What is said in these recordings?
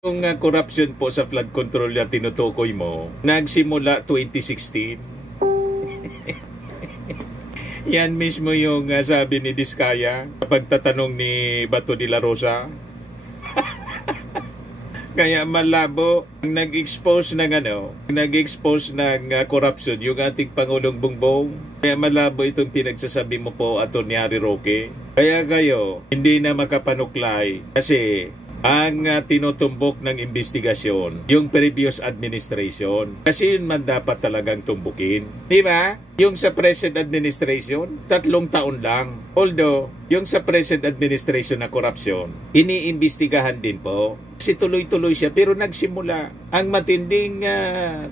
Yung corruption po sa flood control na tinutukoy mo, nagsimula 2016. Yan mismo yung sabi ni Diskaya kapag tatanong ni Bato de la Rosa. Kaya malabo nag-expose ng corruption yung ating Pangulong Bongbong. Kaya malabo itong pinagsasabi mo po, Atty. Harry Roque. Kaya kayo hindi na makapanuklay kasi ang tinutumbok ng investigasyon, yung previous administration. Kasi yun man dapat talagang tumbukin. Di ba? Yung sa present administration, 3 taon lang. Although, yung sa present administration na korupsyon, iniimbestigahan din po. Kasi tuloy-tuloy siya, pero nagsimula ang matinding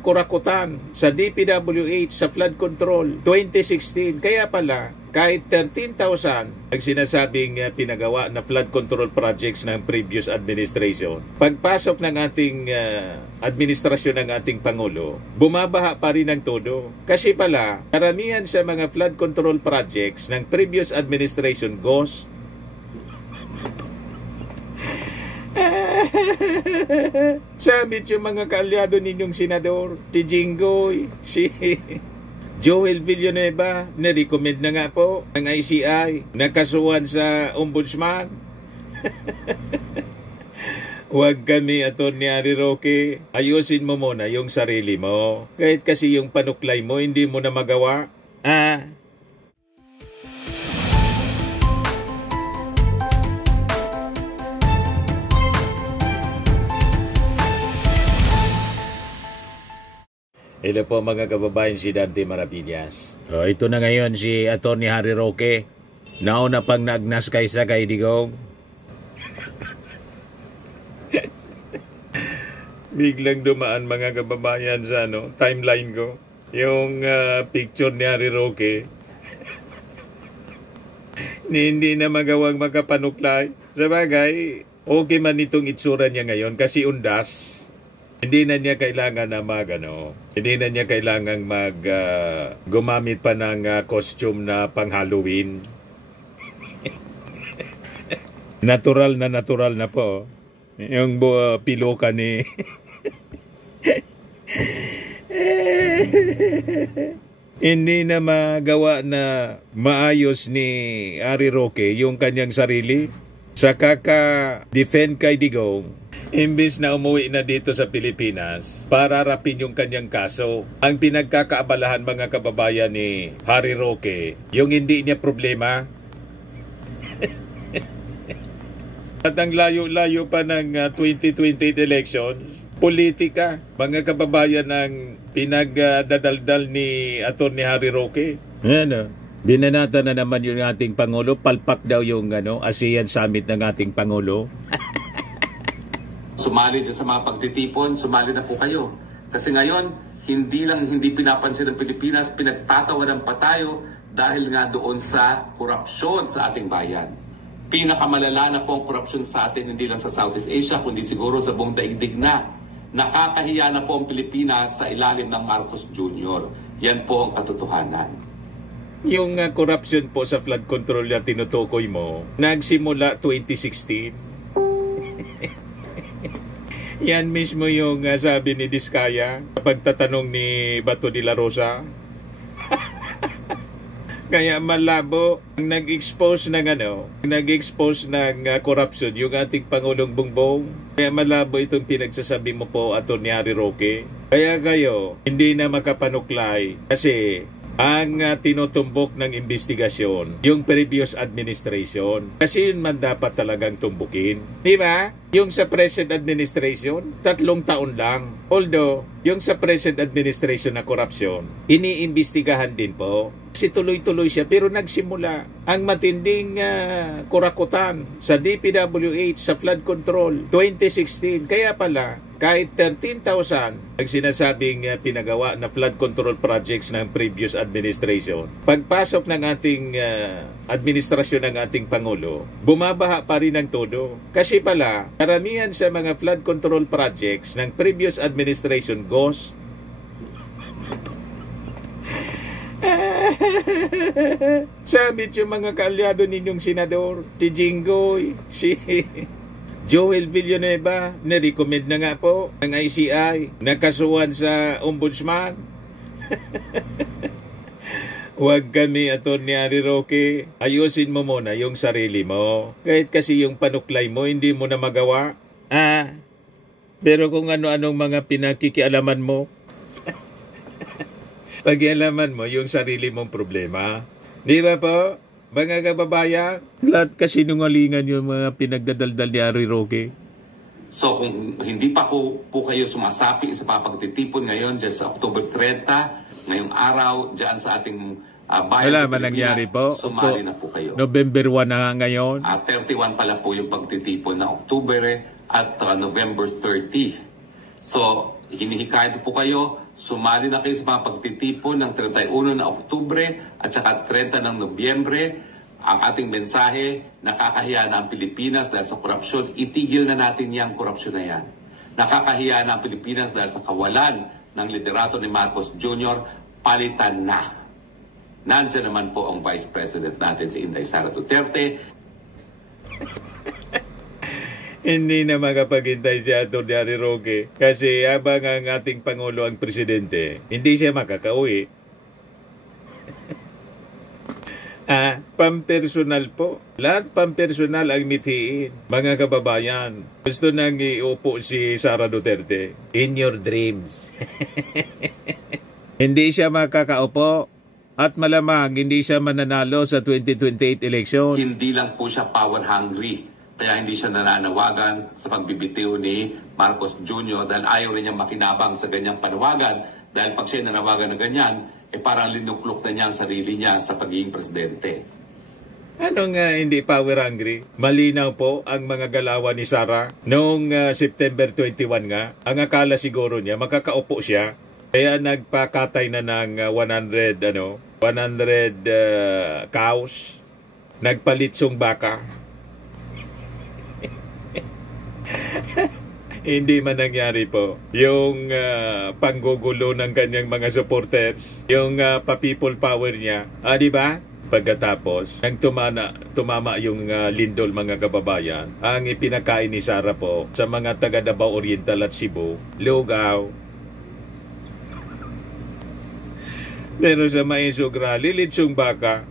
kurakutan sa DPWH, sa flood control, 2016. Kaya pala, kahit 13,000 ang sinasabing pinagawa na flood control projects ng previous administration, pagpasok ng ating administrasyon ng ating Pangulo, bumabaha pa rin ang todo. Kasi pala, karamihan sa mga flood control projects ng previous administration ghost. Sabit yung mga kaalyado ninyong senador, si Jinggoy, si Joel Villanueva, na-recommend na nga po ng ICI, nakasuhan sa ombudsman. Huwag kami, Atty. Harry Roque, ayusin mo muna yung sarili mo. Kahit kasi yung panuklay mo, hindi mo na magawa. Hello po mga kababayan, si Dante Maravillas. Ito na ngayon si Atty. Harry Roque. Nauna pang naagnas kaysa kay Digong. Biglang dumaan mga kababayan sa timeline ko. Yung picture ni Harry Roque. Hindi na magawang makapanuklay. Sabagay, okay man itong itsura niya ngayon kasi undas. Hindi na niya kailangan na hindi na niya kailangan gumamit pa ng costume na pang Halloween. Natural na po. Yung piloka ni hindi na magawa na maayos ni Harry Roque yung kanyang sarili sa kaka-defend kay Digong. Imbis na umuwi na dito sa Pilipinas para harapin yung kanyang kaso, ang pinagkakaabalahan mga kababayan ni Harry Roque, yung hindi niya problema. At ang layo-layo pa ng 2028 elections, politika, mga kababayan ang pinagdadaldal ni Atty. Harry Roque. Binanata na naman yung ating Pangulo, palpak daw yung ASEAN Summit ng ating Pangulo. Sumali sa mga pagtitipon, sumali na po kayo. Kasi ngayon, hindi pinapansin ng Pilipinas, pinagtatawanan pa tayo dahil nga doon sa korupsyon sa ating bayan. Pinakamalala na po ang korupsyon sa atin, hindi lang sa Southeast Asia, kundi siguro sa buong daigdig na. Nakakahiya na po ang Pilipinas sa ilalim ng Marcos Jr. Yan po ang katotohanan. Yung corruption po sa flood control na tinutukoy mo, nagsimula 2016. Yan mismo yung sabi ni Diskaya kapag tatanong ni Bato de la Rosa. Kaya malabo nag-expose ng corruption yung ating Pangulong Bongbong. Kaya malabo itong pinagsasabi mo po, Atty. Harry Roque. Kaya kayo hindi na makapanuklay kasi ang tinutumbok ng investigasyon, yung previous administration. Kasi yun man dapat talagang tumbukin. Di ba? Yung sa present administration, 3 taon lang. Although, yung sa present administration na korupsyon, iniimbestigahan din po. Kasi tuloy-tuloy siya, pero nagsimula ang matinding kurakutan sa DPWH, sa flood control, 2016. Kaya pala, kahit 13,000 ang sinasabing pinagawa na flood control projects ng previous administration, pagpasok ng ating administrasyon ng ating Pangulo, bumabaha pa rin ang todo. Kasi pala, karamihan sa mga flood control projects ng previous administration ghost. Sabit yung mga kaalyado ninyong senador, si Jinggoy, si Joel Villanueva, na-recommend na nga po ng ICI, nakasuhan sa ombudsman. Huwag kami, Atty. Harry Roque, ayusin mo muna yung sarili mo. Kahit kasi yung panuklay mo, hindi mo na magawa. Pero kung ano-anong mga pinakikialaman mo, pagialaman mo yung sarili mong problema. Di ba po? Mga kababayan, lahat kasi nungalingan yung mga pinagdadaldal ni Harry Roque. So kung hindi pa po kayo sumasapi sa pagtitipon ngayon dyan sa October 30, ngayong araw, dyan sa ating bayan wala sa man nangyari po. sumali na po kayo. November 1 na ngayon. 31 pala po yung pagtitipon na October at November 30. So hinihikayat po kayo, sumali na kayo sa mga pagtitipon ng 31 na Oktubre at saka 30 ng Nobyembre. Ang ating mensahe, nakakahiya na ang Pilipinas dahil sa korupsyon. Itigil na natin yung korupsyon na yan. Nakakahiya na ang Pilipinas dahil sa kawalan ng liderato ni Marcos Jr. Palitan na. Nandiyan naman po ang Vice President natin, si Inday Sara Duterte. Hindi na makapaghintay si Atty. Harry Roque kasi habang ang ating Pangulo ang Presidente, hindi siya makakauwi. Pampersonal po. Lahat pampersonal ang mithiin. Mga kababayan, gusto nang iupo si Sara Duterte. In your dreams. Hindi siya makakaupo at malamang hindi siya mananalo sa 2028 election. Hindi lang po siya power hungry. Kaya hindi siya nananawagan sa pagbibitiw ni Marcos Jr. dahil ayaw rin niya makinabang sa ganyang panawagan. Dahil pag siya nanawagan na ganyan, parang linuklok na niya ang sarili niya sa pagiging presidente. Ano nga hindi power hungry? Malinaw po ang mga galawan ni Sara. Noong September 21 nga, ang akala siguro niya makakaupo siya. Kaya nagpakatay na ng 100 cows. Nagpalitsong baka. Hindi man nangyari po yung panggugulo ng kanyang mga supporters, yung pa-people power niya. Di ba? Pagkatapos, nang tumama yung lindol mga kababayan, ang ipinakain ni Sara po sa mga taga Davao Oriental at Cebu, lugaw. Pero sa Maisog Rally, litsong baka.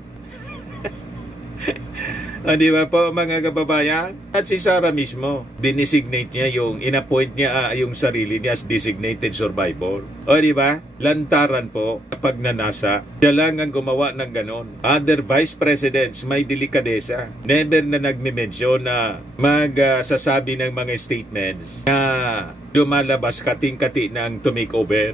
Di ba po mga kababayan? At si Sara mismo, dinesignate niya yung, inappoint niya yung sarili niya as designated survivor. Di ba? Lantaran po, pag nanasa, siya lang ang gumawa ng ganon. Other vice presidents may delikadesa. Never na nagme-mention na magsasabi ng mga statements na lumalabas kating-kati ng to make over.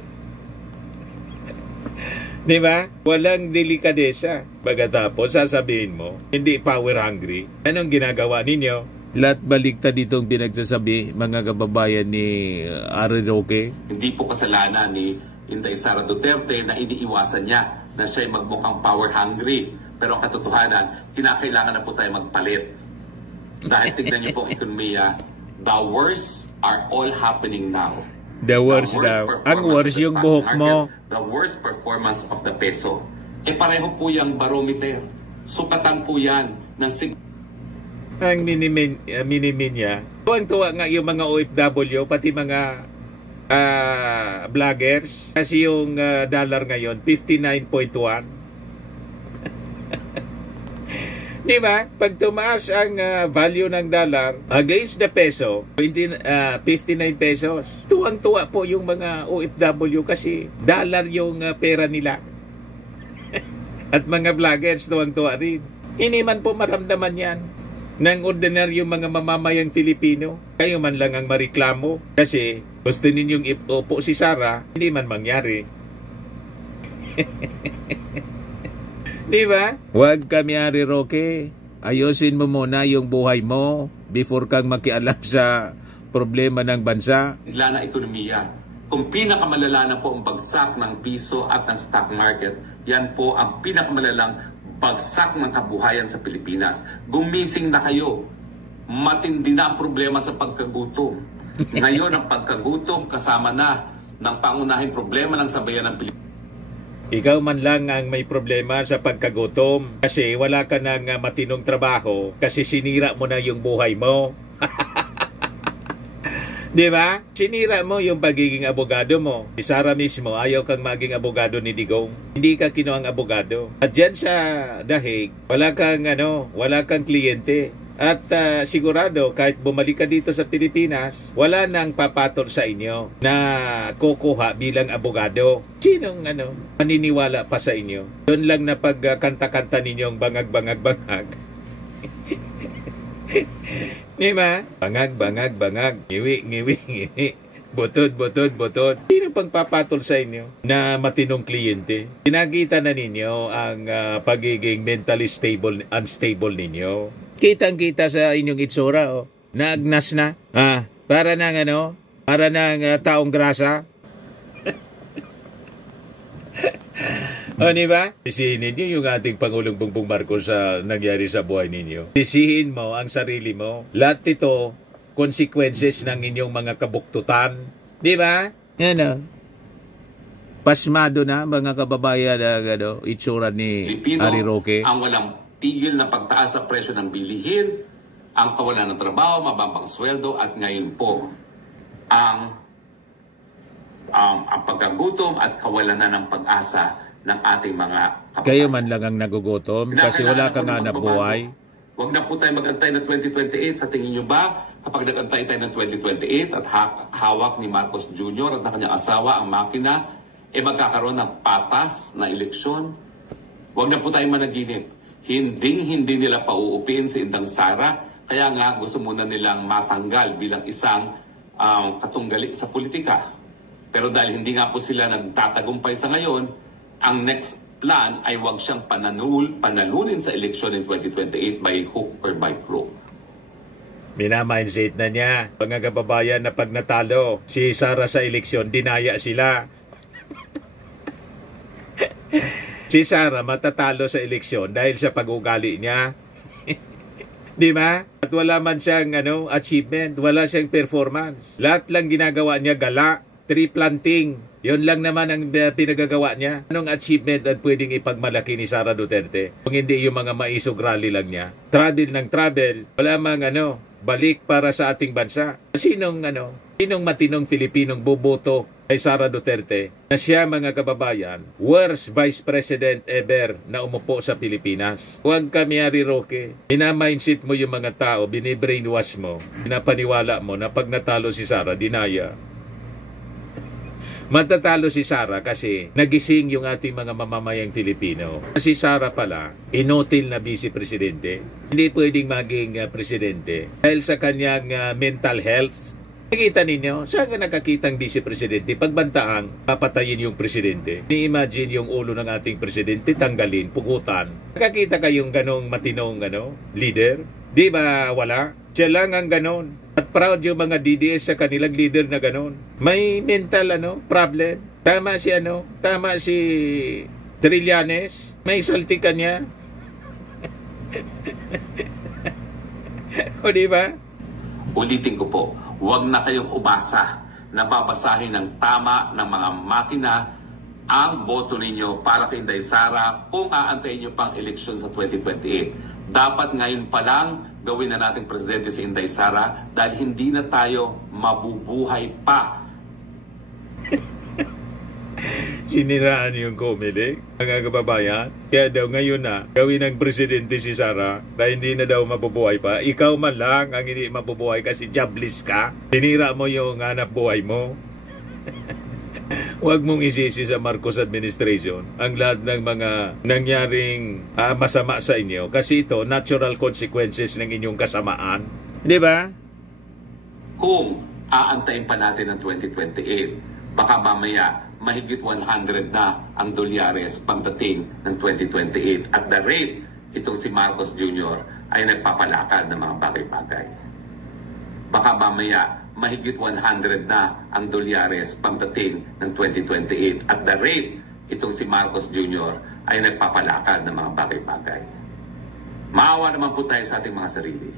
Di ba? Walang delikadesa. Pagkatapos, sasabihin mo, hindi power hungry. Anong ginagawa ninyo? Lahat baliktad ditong pinagsasabi, mga kababayan ni Harry Roque. Hindi po kasalanan ni Inday Sara Duterte na iniiwasan niya na siya'y magmukhang power hungry. Pero ang katotohanan, kinakailangan na po tayo magpalit. Dahil tignan niyo po ang ekonomiya, the worst are all happening now. The worst daw. Ang worst yung buhok mo. The worst performance of the peso. Pareho po yung barometer. Sukatan po yan ng ang minimin niya. Tuwang-tuwa nga yung mga OFW, pati mga vloggers. Kasi yung dollar ngayon, 59.1. Di ba? Pag tumaas ang value ng dollar against the peso, 59 pesos. Tuwang-tuwa po yung mga OFW kasi dollar yung pera nila. At mga vloggers, tuwang-tuwa rin. Hindi man po maramdaman yan ng ordinaryong mga mamamayang Filipino. Kayo man lang ang mareklamo kasi gusto ninyong iupo si Sara, hindi man mangyari. Di ba? Huwag kami, Harry Roque. Ayusin mo muna yung buhay mo before kang makialam sa problema ng bansa. Bigla na ekonomiya. Kung pinakamalala na po ang bagsak ng piso at ng stock market, yan po ang pinakamalalang bagsak ng kabuhayan sa Pilipinas. Gumising na kayo. Matindi na ang problema sa pagkagutom. Ngayon ang pagkagutom kasama na ng pangunahing problema ng sabayan ng Pilipinas. Ikaw man lang ang may problema sa pagkagutom kasi wala ka ng matinong trabaho kasi sinira mo na yung buhay mo. Di ba? Sinira mo yung pagiging abogado mo. Si Sara mismo, ayaw kang maging abogado ni Digong. Hindi ka kinuhang abogado. At dyan sa dahig, wala kang kliyente. At sigurado, kahit bumalik ka dito sa Pilipinas, wala nang papatol sa inyo na kukuha bilang abogado. Sinong maniniwala pa sa inyo? Doon lang na pagkanta-kanta ninyong bangag-bangag-bangag. Diba? Bangag. Ngiwi. Butod. Sino pang papatol sa inyo na matinong kliyente? Pinakita na ninyo ang pagiging mentally unstable ninyo. Kitang-kita sa inyong itsura, oh. Naagnas na. Para ng taong grasa. O, diba? Sisihin ninyo yung ating Pangulong Bongbong Marcos sa nangyari sa buhay ninyo. Sisihin mo ang sarili mo. Lahat ito, consequences ng inyong mga kabuktutan. Diba? Pasmado na, mga kababayan, itsura ni Pilipino, Harry Roque. Ang walang tigil na pagtaas sa presyo ng bilihin, ang kawalan ng trabaho, mababang sweldo, at ngayon po, ang pagkagutom at kawalan na ng pag-asa ng ating mga kababayan. Kayo man lang ang nagugutom kasi wala kang hanap buhay. Huwag na po tayo mag-antay ng 2028. Sa tingin nyo ba, kapag nag-antay tayo ng 2028 at hawak ni Marcos Jr. at ng kanyang asawa ang makina, magkakaroon ng patas na eleksyon? Huwag na po tayo managinip. Hindi nila pauupin si Inday Sara, kaya nga gusto muna nilang matanggal bilang isang katunggali sa politika. Pero dahil hindi nga po sila nagtatagumpay sa ngayon, ang next plan ay huwag siyang panalunin sa eleksyon in 2028 by hook or by crook. Minamindset na niya, mga kababayan, na pag natalo si Sara sa eleksyon, dinaya sila. Si Sara matatalo sa eleksyon dahil sa pag-ugali niya. Di ba? At wala man siyang achievement, wala siyang performance. Lahat lang ginagawa niya gala, tree planting. Yun lang naman ang pinagagawa niya. Anong achievement ang pwedeng ipagmalaki ni Sara Duterte? Kung hindi yung mga maisog rally lang niya. Travel ng travel. Wala mang balik para sa ating bansa. Sinong matinong Filipinong boboto kay Sara Duterte na siya, mga kababayan, worst vice president ever na umupo sa Pilipinas? Huwag kami, Harry Roque. Ina-mindset mo yung mga tao, binibrainwash mo, pinapaniwala mo na pag natalo si Sara, dinaya. Matatalo si Sara kasi nagising yung ating mga mamamayang Filipino. Si Sara pala, inutil na vice-presidente. Hindi pwedeng maging presidente dahil sa kanyang mental health. Nakikita ninyo, saan ka nakakitang vice-presidente? Pagbantaang papatayin yung presidente. Ni-imagine yung ulo ng ating presidente, tanggalin, pugutan. Nakakita kayong ganong matinong leader? Di ba wala? Siya lang ang ganon. At proud yung mga DDS sa kanilang leader na ganon. May mental problem. Tama si Trillanes. May saltikan niya. O di ba? Ulitin ko po, huwag na kayong umasa na babasahin ng tama ng mga makina ang boto ninyo para kay Inday Sara kung aantayin nyo pang eleksyon sa 2028. Dapat ngayon pa lang gawin na nating presidente si Inday Sara dahil hindi na tayo mabubuhay pa. Siniraan yung comedy, mga kababayan. Kaya daw ngayon na gawin ng presidente si Sara dahil hindi na daw mabubuhay pa. Ikaw man lang ang hindi mabubuhay kasi jobless ka. Sinira mo yung hanap buhay mo. Huwag mong isisi sa Marcos administration ang lahat ng mga nangyaring masama sa inyo kasi ito natural consequences ng inyong kasamaan. Di ba? Kung aantayin pa natin ang 2028, baka mamaya mahigit 100 na ang dolyares pagdating ng 2028. At the rate, itong si Marcos Jr. ay nagpapalakad ng mga bagay-bagay. Baka mamaya mahigit 100 na ang dolyares pagdating ng 2028. At the rate, itong si Marcos Jr. ay nagpapalakad ng mga bagay-bagay. Maawa naman po tayo sa ating mga sarili.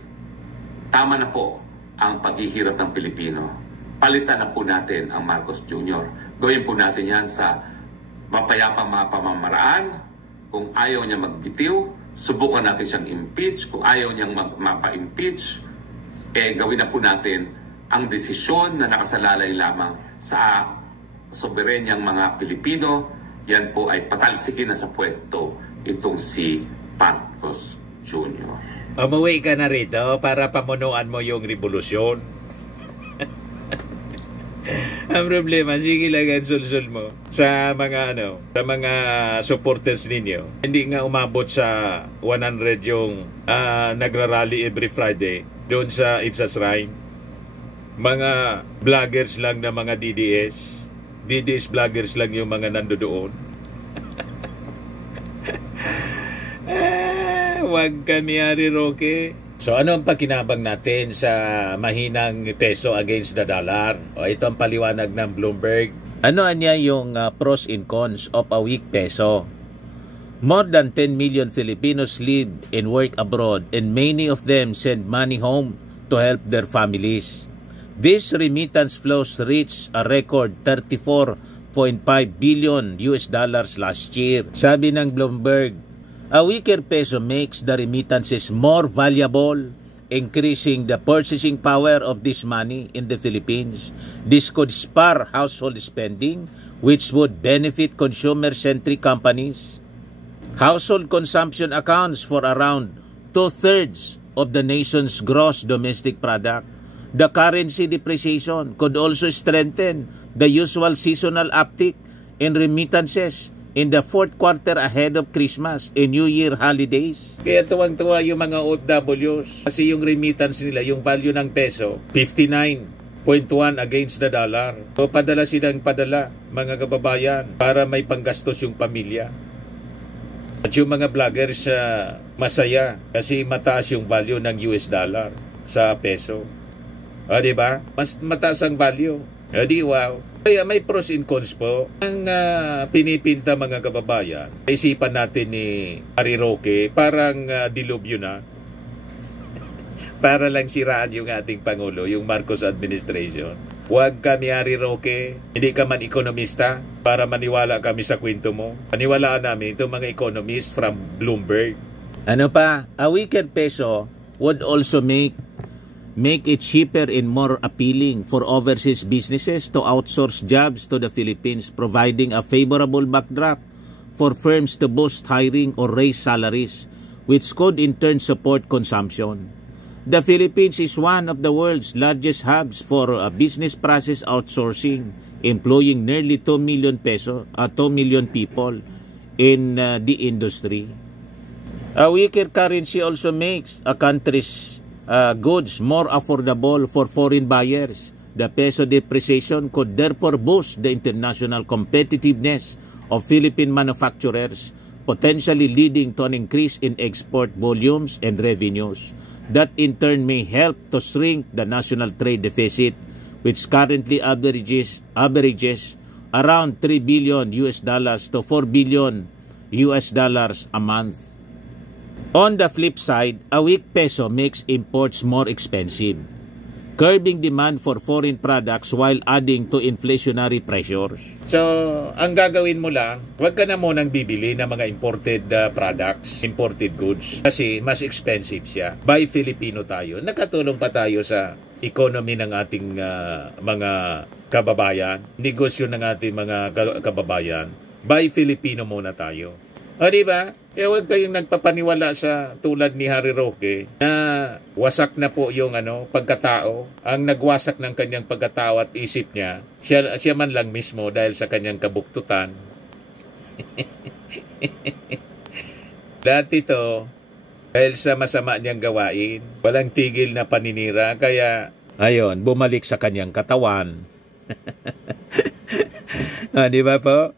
Tama na po ang paghihirap ng Pilipino. Palitan na po natin ang Marcos Jr. Gawin po natin yan sa mapayapang mga pamamaraan. Kung ayaw niya magbitiw, subukan natin siyang impeach. Kung ayaw niyang mapa-impeach, gawin na po natin ang desisyon na nakasalalay lamang sa soberenyang mga Pilipino, yan po ay patalsikin na sa pwesto itong si Marcos Jr. Umuwi ka na rito para pamunuan mo yung revolusyon. Ang problema, sige lang ang sulsul mo sa mga supporters ninyo. Hindi nga umabot sa 100 yung nagrarally every Friday doon sa It's a Shrine. Mga vloggers lang na mga DDS vloggers lang yung mga nandoon. Huwag kami, Harry Roque. So ano ang pakinabang natin sa mahinang peso against the dollar? O ito ang paliwanag ng Bloomberg. Ano niya yung pros and cons of a weak peso? More than 10 million Filipinos live and work abroad, and many of them send money home to help their families. These remittance flows reached a record 34.5 billion US dollars last year. Sabi ng Bloomberg, a weaker peso makes the remittances more valuable, increasing the purchasing power of this money in the Philippines. This could spur household spending, which would benefit consumer-centric companies. Household consumption accounts for around 2/3 of the nation's gross domestic product. The currency depreciation could also strengthen the usual seasonal uptick in remittances in the fourth quarter ahead of Christmas and New Year holidays. Kaya tuwang-tuwa yung mga OFWs kasi yung remittance nila, yung value ng peso, 59.1 against the dollar. So padala silang mga kababayan para may panggastos yung pamilya. At yung mga vloggers masaya kasi mataas yung value ng US dollar sa peso. O diba? Mas mataas ang value. O di wow. Kaya may pros and cons po. Ang pinipinta mga kababayan, isipan natin ni Harry Roque, parang dilubyo na. Para lang siraan yung ating Pangulo, yung Marcos administration. Huwag kami, Harry Roque, hindi ka man ekonomista para maniwala kami sa kwento mo. Paniwalaan namin itong mga economists from Bloomberg. Ano pa? A weaker peso would also make it cheaper and more appealing for overseas businesses to outsource jobs to the Philippines, providing a favorable backdrop for firms to boost hiring or raise salaries, which could in turn support consumption. The Philippines is one of the world's largest hubs for business process outsourcing, employing nearly 2 million people in the industry. A weaker currency also makes a country's goods more affordable for foreign buyers. The peso depreciation could therefore boost the international competitiveness of Philippine manufacturers, potentially leading to an increase in export volumes and revenues. That in turn may help to shrink the national trade deficit, which currently averages around $3 billion to $4 billion a month. On the flip side, a weak peso makes imports more expensive, curbing demand for foreign products while adding to inflationary pressures. So, ang gagawin mo lang, huwag ka na munang bibili ng mga imported products, imported goods, kasi mas expensive siya. Buy Filipino tayo. Nakatulong pa tayo sa economy ng ating mga kababayan, negosyo ng ating mga kababayan. Buy Filipino muna tayo. O diba? Kaya huwag kayong nagpapaniwala sa tulad ni Harry Roque na wasak na po yung pagkatao. Ang nagwasak ng kanyang pagkatao at isip niya, siya man lang mismo dahil sa kanyang kabuktutan. Dati to, dahil sa masama niyang gawain, walang tigil na paninira, kaya ayon, bumalik sa kanyang katawan. Di ba po?